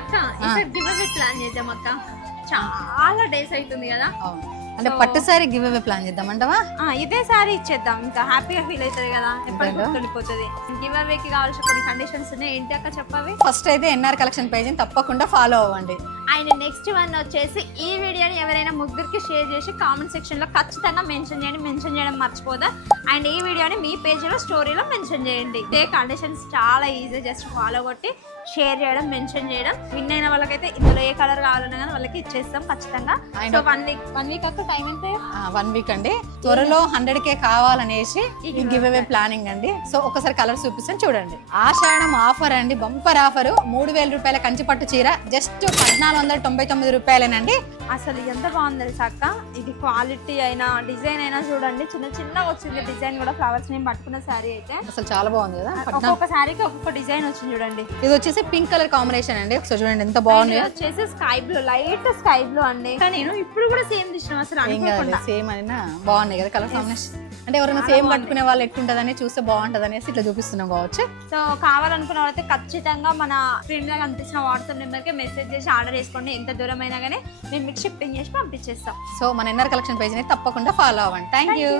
అక్క ఇక్కడ give away plan చేద్దాం అక్క. చాలా డేస్ అవుతుంది కదా. అంటే పట్టు సారీ గివ్ అవే ప్లాన్ చేద్దామంటావా? ఇదే సారీ ఇచ్చేద్దాం, ఇంకా హ్యాపీగా ఫీల్ అవుతుంది కదా, ఎప్పటికీ గుర్తుండిపోతుంది. గివ్ అవేకి కావాల్సిన కొన్ని కండిషన్స్ ఉన్నాయి, ఏంటి అక్క చెప్పవి? ఫస్ట్ అయితే ఎన్ఆర్ కలెక్షన్ పేజ్ తప్పకుండా ఫాలో అవ్వండి. అండ్ నెక్స్ట్ వన్ వచ్చేసి ఈ వీడియోని ఎవరైనా ముగ్గురికి షేర్ చేసి కామెంట్ సెక్షన్ లో ఖచ్చితంగా మెన్షన్ చేయండి, మెన్షన్ చేయడం మర్చిపోదా. అండ్ ఈ వీడియోని మీ పేజీలో స్టోరీలో మెన్షన్ చేయండి. ఇదే కండిషన్స్ చాలా ఈజీ, జస్ట్ ఫాలో కొట్టి షేర్ చేయడం, మెన్షన్ చేయడం. విన్ అయిన వాళ్ళకైతే ఇందులో ఏ కలర్ కావాలన్నా కానీ వాళ్ళకి ఇచ్చేస్తాం ఖచ్చితంగా. సో వన్ వీక్ అక్క టైం అయితే 1 వీక్ అండి. త్వరలో 100K కావాలనేసి ఈ గివ్ అవే ప్లానింగ్ అండి. సో ఒకసారి కలర్ చూపిస్తాను చూడండి. ఆషాఢం ఆఫర్ అండి, బంపర్ ఆఫర్. 3000 రూపాయల కంచి పట్టు చీర జస్ట్ 1499 రూపాయలేనండి. అసలు ఎంత బాగుంది తెలుసా అక్క. ఇది క్వాలిటీ అయినా డిజైన్ అయినా చూడండి, చిన్న చిన్నగా వచ్చింది డిజైన్ కూడా. ఫ్లవర్స్ నేను పట్టుకున్న శారీ అయితే అసలు చాలా బాగుంది కదా. ఒక్కొక్క శారీకి ఒక్కొక్క డిజైన్ వచ్చింది చూడండి. ఇది వచ్చేసి పింక్ కలర్ కాంబినేషన్ అండి. ఒకసారి చూడండి ఎంత బాగుంది. వచ్చేసి sky blue, light sky blue అండి. నేను ఇప్పుడు కూడా సేమ్ తీసుకున్నాను అసలు అనుకోకుండా. సేమ్ అయినా బాగున్నాయి కదా కలర్ కాంబినేషన్. అంటే ఎవరైనా సేమ్ కట్టుకునే వాళ్ళు ఎట్టుంటదని చూస్తే బాగుంటది అనేసి ఇట్లా చూపిస్తున్నాం కావచ్చు. సో కావాలనుకున్న వాళ్ళైతే ఖచ్చితంగా మన స్క్రీన్ లో కనిపిస్తున్న వాట్సాప్ నెంబర్ కి మెసేజ్ చేసి ఆర్డర్ చేసుకోండి. ఎంత దూరం అయినా కానీ మేము మీకు షిప్పింగ్ చేసి పంపించేస్తాం. సో మన ఎన్ఆర్ కలెక్షన్ పేజ్ ని తప్పకుండా ఫాలో అవ్వండి. Thank you.